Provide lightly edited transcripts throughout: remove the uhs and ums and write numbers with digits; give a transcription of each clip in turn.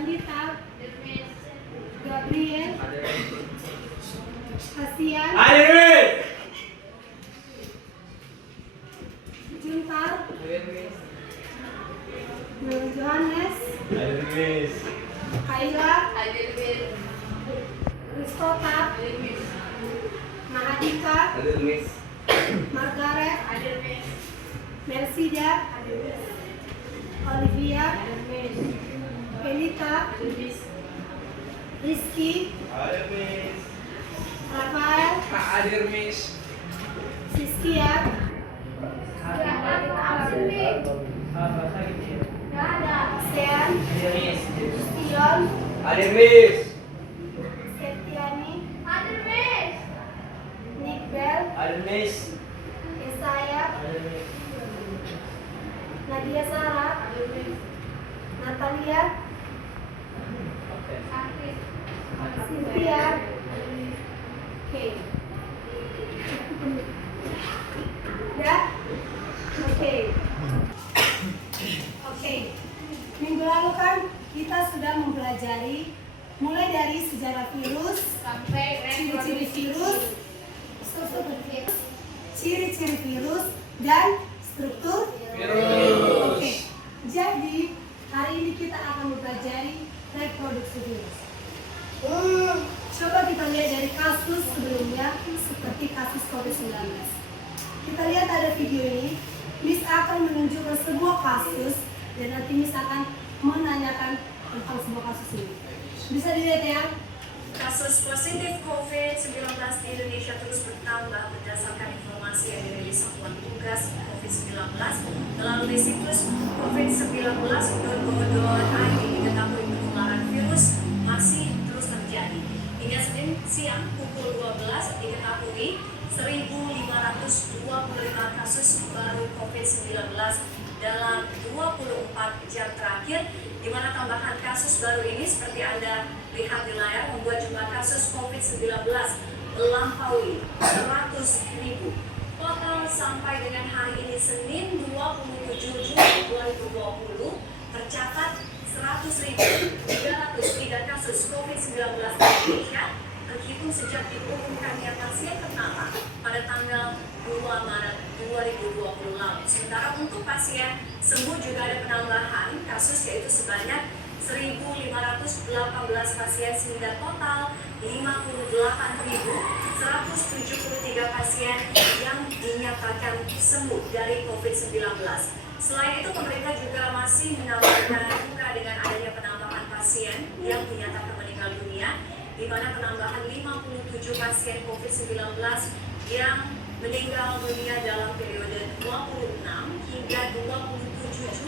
Sandita, Gabriel, Kasian, Juntar, Johannes, Kayla, Kristota, Mahadika, Margaret, Mersida, Olivia, Elita, Rizky, Rafael, Siskia, Sean, Tion, Septiani, Nickbel, Yesaya, Nadia Sarah, Natalia, Cynthia, oke. Ya, oke. Minggu lalu kan kita sudah mempelajari mulai dari sejarah virus sampai ciri-ciri virus, ciri-ciri virus dan struktur virus. Oke. Jadi hari ini kita akan mempelajari reproduksi virus. Coba kita lihat dari kasus sebelumnya seperti kasus COVID-19. Kita lihat ada video ini. Miss akan menunjukkan sebuah kasus dan nanti Miss akan menanyakan tentang sebuah kasus ini. Bisa dilihat ya. Kasus positif COVID-19 di Indonesia terus bertambah berdasarkan informasi yang dirilis Satuan Tugas COVID-19 melalui situs covid19.go.id. Diketahui penularan virus masih terus terjadi. Hingga Senin siang pukul 12 diketahui 1.525 kasus baru COVID-19 dalam 24 jam terakhir, di mana tambahan kasus baru ini seperti Anda lihat di layar membuat jumlah kasus COVID-19 melampaui 100.000. Total sampai dengan hari ini Senin 27 Juli 2020 tercatat 100.303 kasus COVID-19 di Indonesia, terhitung sejak diumumkannya pasien pertama pada tanggal 2 Maret 2020 lalu. Sementara untuk pasien sembuh juga ada penambahan kasus yaitu sebanyak 1.518 pasien sehingga total 58.173 pasien yang dinyatakan sembuh dari COVID-19. Selain itu, pemerintah juga masih menambahkan duka dengan adanya penambahan pasien yang dinyatakan meninggal dunia, di mana penambahan 57 pasien COVID-19 yang meninggal dunia dalam periode 26 hingga 27 Juli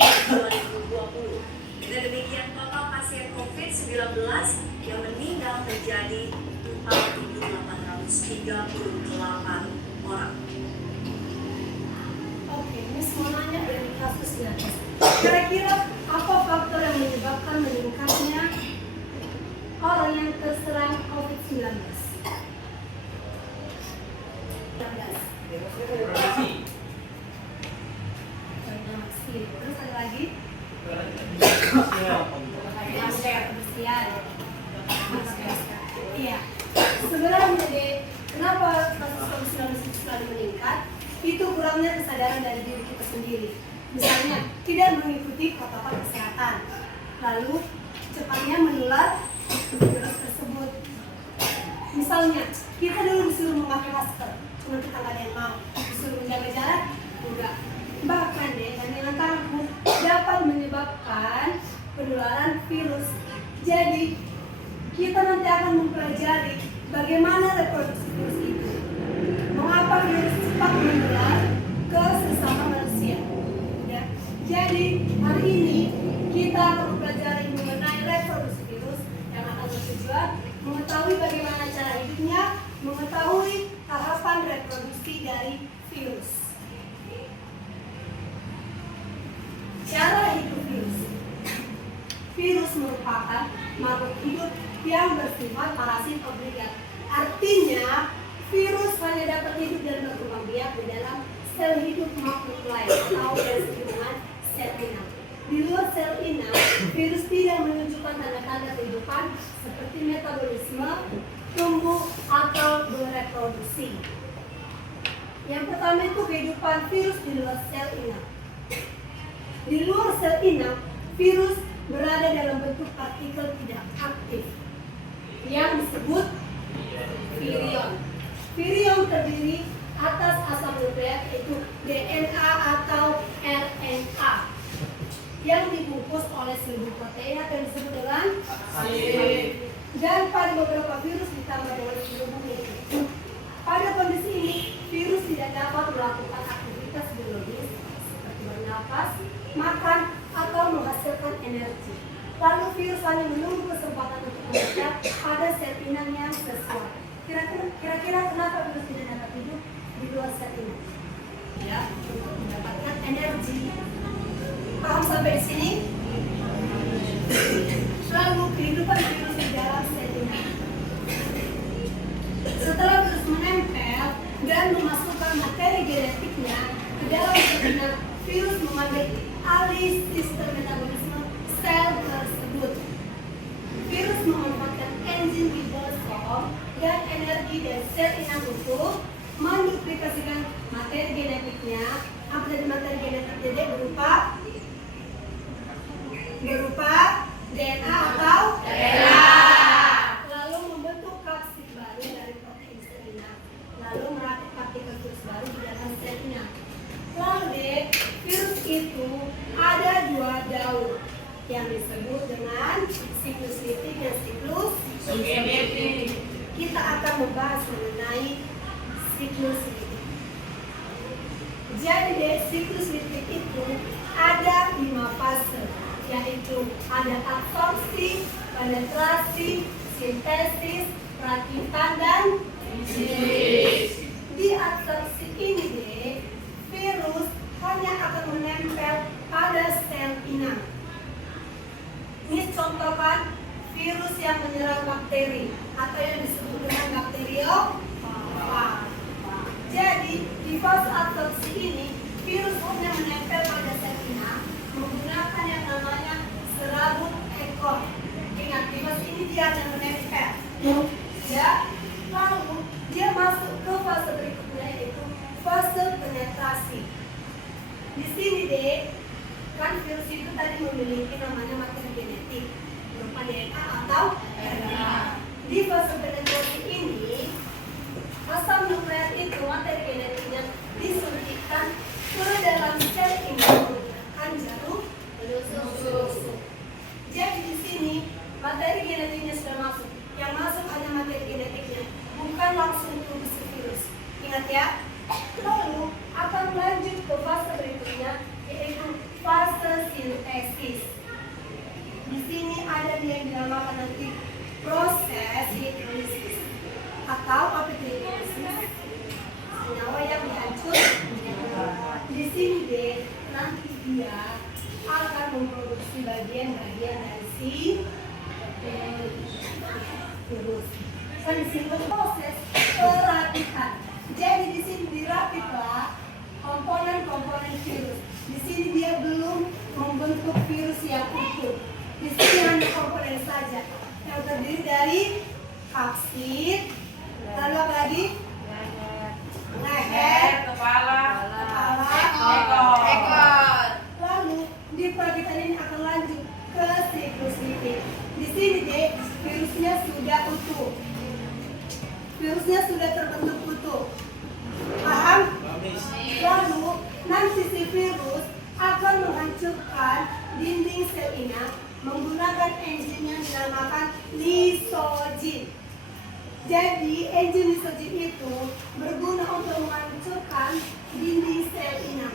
2020. Dengan demikian total pasien COVID-19 yang meninggal menjadi 4.838 orang. Oke, Miss mau nanya dari kasusnya. Kira-kira apa faktor yang menyebabkan meningkatnya orang yang terserang COVID-19? Terus ada lagi? Kebersihan. Iya. Sebenarnya kenapa kasus COVID-19 selalu meningkat? Itu kurangnya kesadaran dari diri kita sendiri. Misalnya, tidak mengikuti protokol kesehatan, lalu cepatnya menular virus tersebut. Misalnya, kita dulu disuruh memakai masker, cuma kita nggak ada yang mau. Disuruh menjaga jarak, enggak. Bahkan dengan takut dapat menyebabkan penularan virus. Jadi, kita nanti akan mempelajari bagaimana reproduksi virus itu. Mengapa virus cepat menular ke sesama manusia. Ya. Jadi, hari ini kita akan mempelajari mengenai reproduksi virus yang akan bertujuan mengetahui bagaimana cara hidupnya, mengetahui tahapan reproduksi dari virus. Cara hidup virus. Virus merupakan makhluk hidup yang bersifat parasit obligat. Artinya, virus hanya dapat hidup dan berkembang biak di dalam sel hidup makhluk lain atau yang disebut dengan sel inang. Di luar sel inang, virus tidak menunjukkan tanda-tanda metabolisme, tumbuh atau bereproduksi. Yang pertama itu kehidupan virus di luar sel inang. Di luar sel inang, virus berada dalam bentuk partikel tidak aktif yang disebut virion. Virion terdiri atas asam nukleat yaitu DNA atau RNA yang dibungkus oleh seluruh protein yang disebut dengan asin. Dan pada beberapa virus ditambah dengan selubung itu. Pada kondisi ini, virus tidak dapat melakukan aktivitas biologis seperti bernafas, makan, atau menghasilkan energi. Lalu virus hanya menunggu kesempatan untuk menetap pada sel inang yang sesuai. Kira-kira kenapa virus tidak dapat hidup di luar sel inang? Ya, untuk mendapatkan energi. Paham sampai di sini? Lalu kehidupan virus di dalam sel inang. Setelah virus menempel dan memasukkan materi genetiknya ke dalam sel inang, virus mengambil alih sistem metabolisme sel tersebut. Virus memanfaatkan enzim ribosom dan energi dari sel inang untuk menduplikasikan materi genetiknya. Apa dari materi genetiknya berupa DNA atau DNA. Lalu membentuk kapsid baru dari protein sel inang. Lalu merakit partikel virus baru di dalam sel inang. Lalu virus itu ada dua daun yang disebut dengan siklus lipid dan siklus genetik. Kita akan membahas mengenai siklus lipid. Jadi siklus lipid itu ada 5 fase, yaitu ada absorpsi, penetrasi, sintesis, perakitan, dan sintesis. Di absorpsi ini virus hanya akan menempel pada sel inang. Ini contohkan virus yang menyerang bakteri atau yang disebut dengan bakteriofag. Jadi di fase absorpsi ini virus hanya menempel pada sel inang menggunakan yang namanya serabut ekor. Ingat, di fase ini dia hanya menempel. Ya, lalu dia masuk ke fase berikutnya yaitu fase penetrasi. Di sini kan virus itu tadi memiliki namanya materi genetik berupa DNA atau RNA. Di fase penetrasi ini asam nukleat itu materi genetiknya disuntikkan ke dalam sel inang menggunakan jarum penusuk. Jadi di sini materi genetiknya sudah masuk. Yang masuk hanya materi genetiknya, bukan langsung tubuh si virus. Ingat ya. Lalu akan lanjut ke fase berikutnya yaitu fase sintesis. Di sini ada yang dinamakan nanti proses hidrolisis atau apa itu hidrolisis? Senyawa yang dihancur. Di sini nanti dia akan memproduksi bagian-bagian dari si virus. Kan di sini proses perakitan. Jadi di sini dirapitlah komponen-komponen virus. Di sini dia belum membentuk virus yang utuh. Di sini hanya komponen saja yang terdiri dari kapsid, lalu apa lagi? Leher, kepala, ekor. Lalu di perakitan ini akan lanjut ke siklus lipid. Di sini virusnya sudah utuh. Virusnya sudah terbentuk utuh. Paham? Lalu nanti si virus akan menghancurkan dinding sel inang menggunakan enzim yang dinamakan lisogin. Jadi enzim lisogin itu berguna untuk menghancurkan dinding sel inang.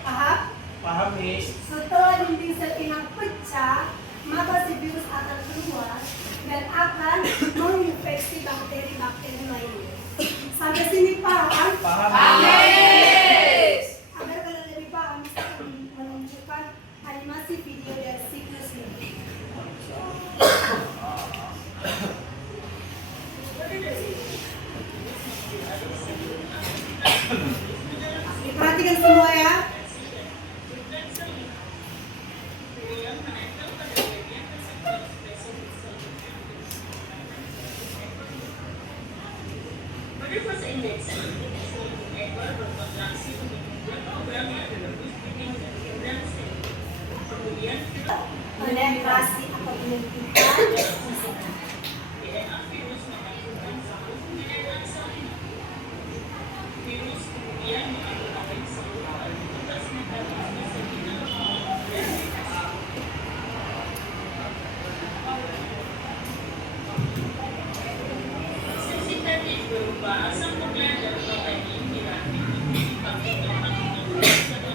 Paham? Paham, Miss. Setelah dinding sel inang pecah, maka si virus akan keluar dan akan menginfeksi bakteri-bakteri lainnya. Sampai sini paham? Paham. Agar kalian lebih paham, bisa menunjukkan animasi video dari siklus ini. Diperhatikan semua ya. generasi atau penyuntikan PCR.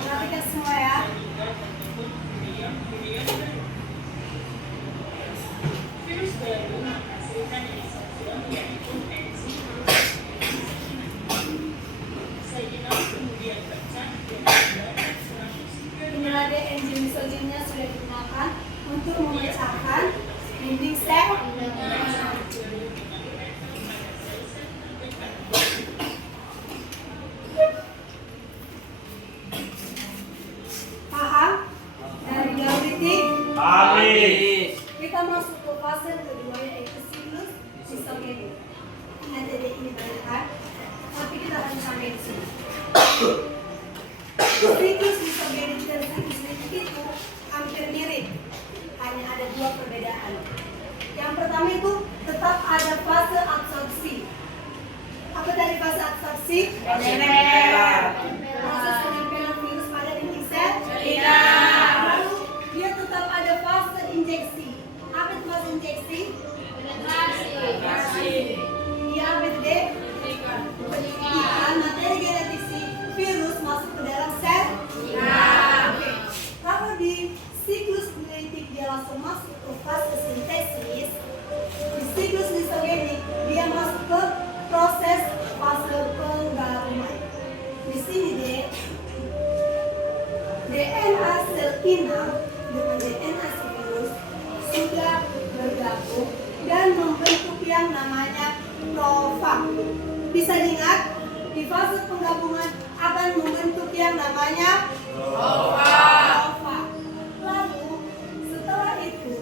Perhatikan semua ya. Inilah dia enzim lisozinnya sudah digunakan untuk memecahkan dinding sel. Paham? Dari neolitik kita masuk ke fase kedua yaitu siklus lisogenik. Nanti deh ini banyak kan, tapi kita akan sampai di sini. Siklus lisogenik dan siklus litik itu hampir mirip, hanya ada dua perbedaan. Yang pertama itu tetap ada fase absorpsi. Apa dari fase absorpsi? Proses penempelan virus pada dinding sel. Lalu dia tetap ada fase injeksi. Apa itu fase injeksi? Dia apa itu deh? Penyuntikan materi genetik si virus masuk ke dalam sel. Oke. Kalau di siklus litik dia langsung masuk ke fase sintesis, di siklus lisogenik dia masuk ke proses fase penggabungan. Di sini deh, DNA sel inang dengan DNA si virus sudah bergabung dan membentuk yang namanya profag. Bisa diingat, di fase penggabungan akan membentuk yang namanya profag. Lalu setelah itu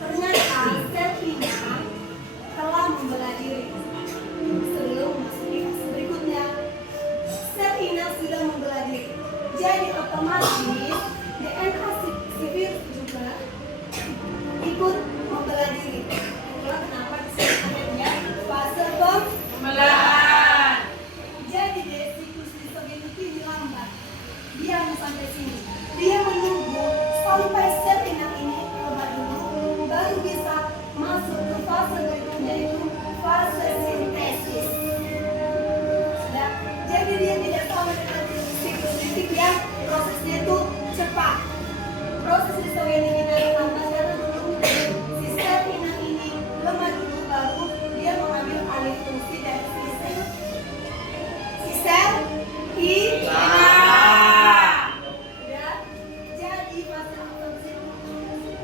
ternyata sel inang telah membelah diri. Sebelum memasuki fase berikutnya, sel inang sudah membelah diri. Jadi otomatis DNA si virus juga ikut membelah diri. Itulah kenapa disebutnya fase pembelahan. Jadi deh siklus lisogenik ini lambat. Dia mau sampai sini. Dia menunggu sampai sel inang ini lemah dulu, baru bisa masuk ke fase berikutnya yaitu fase sintesis. Sudah. Jadi dia tidak sama dengan siklus litik yang prosesnya itu cepat. Proses lisogenik ini lambat karena menunggu si sel inang ini lemah dulu, baru dia mengambil alih fungsi dari si sel inang. Ya, jadi fase absorpsi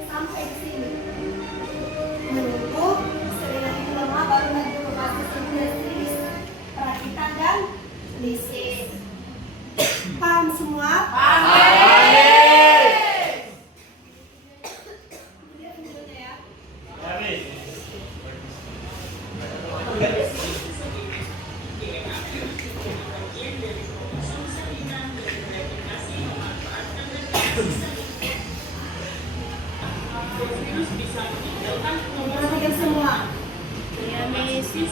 sampai di sini. Menunggu sel inang ini lemah, baru lanjut ke fase sintesis. Perakitan dan lisis. Paham semua? Lihat videonya ya. Perhatikan semua.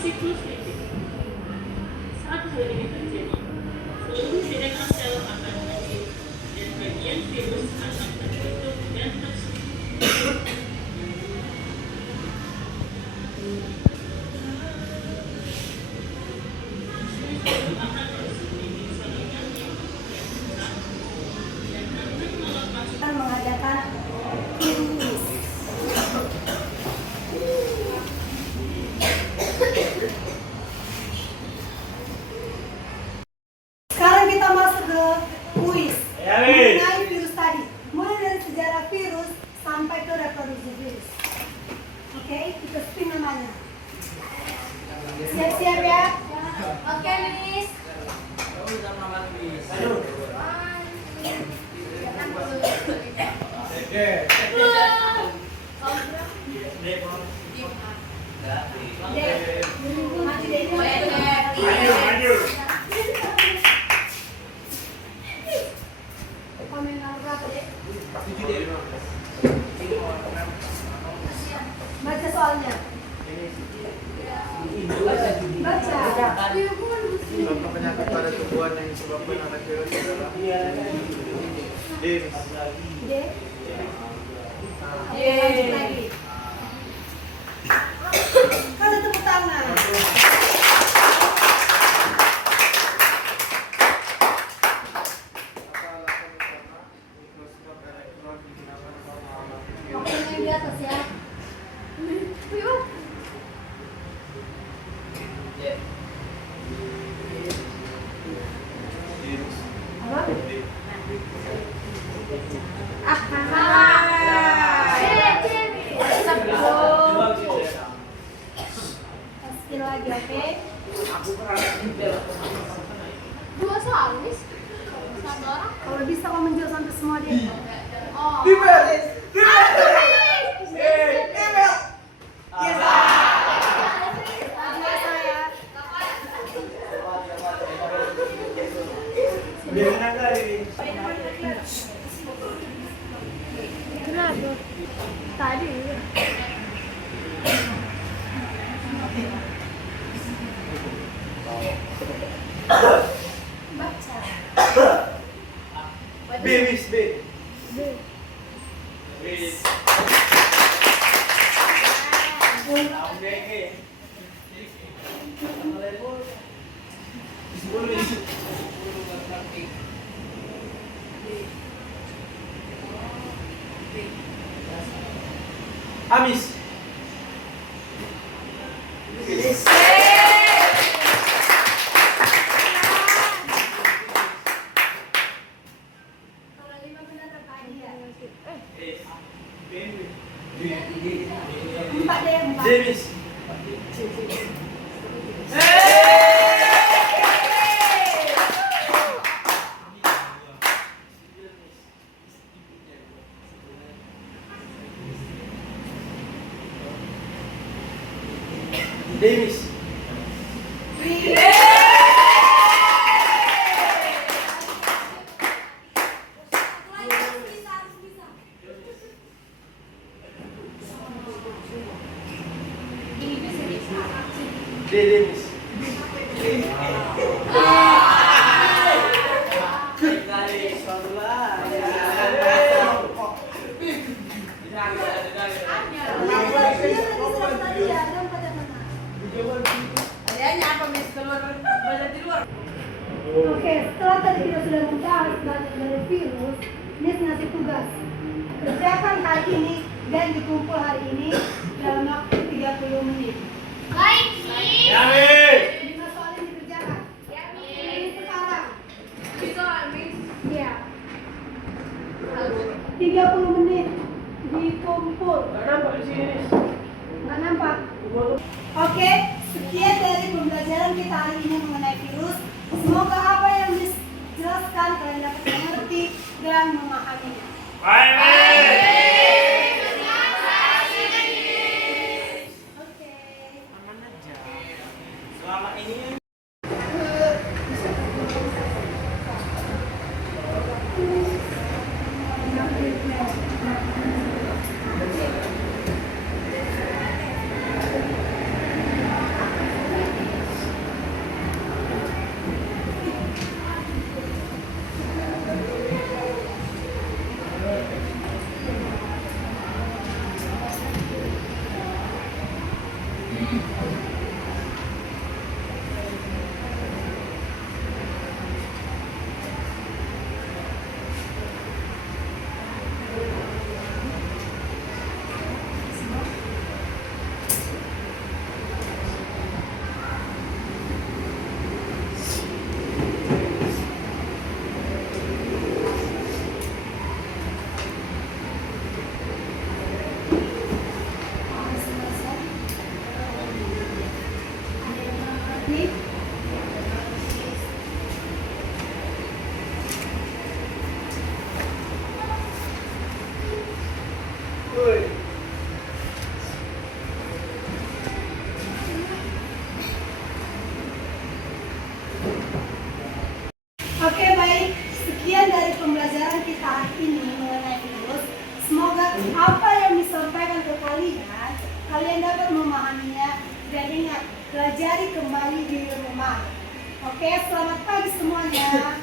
Siklus litik. Saat hal ini terjadi, seluruh DNA sel akan mati dan bagian virus akan tertutup dan tersusun. Akan mengadakan klinis. Sekarang kita masuk ke kuis mengenai virus tadi, mulai dari sejarah virus sampai ke reproduksi virus. Oke, kita spin namanya. Siap-siap ya. Oke, Miss. Komen nomor berapa, Dek? 7 deh. D. Lanjut lagi. Kasih tepuk tangan. Oke, yang di atas ya. Yuk. Sekali lagi, oke? Dua salis satu orang. Kalau bisa kamu menjual sampai semua deh. Oh. Adilah saya. Kenapa? Tadi. Baca. Amis. Kalau 5 benar dapat hadiah. 4 deh, 4. James. Davis. Davis. Oke, setelah tadi kita sudah membahas dari virus, ini ngasih tugas. Kerjakan hari ini dan dikumpul hari ini dalam waktu 30 menit. Baik, Miss. 5 soal yang dikerjakan. Ya, Ini sekarang. Bisa, Miss. Iya. 30 menit dikumpul. Nggak nampak? Oke, sekian dari pembelajaran kita hari ini mengenai virus. Semoga apa yang dijelaskan kalian dapat mengerti dan memahaminya. Oke. Selama ini Oke, baik. Sekian dari pembelajaran kita hari ini mengenai virus. Semoga apa yang disampaikan ke kalian, kalian dapat memahaminya dan ingat, pelajari kembali di rumah. Oke, selamat pagi semuanya.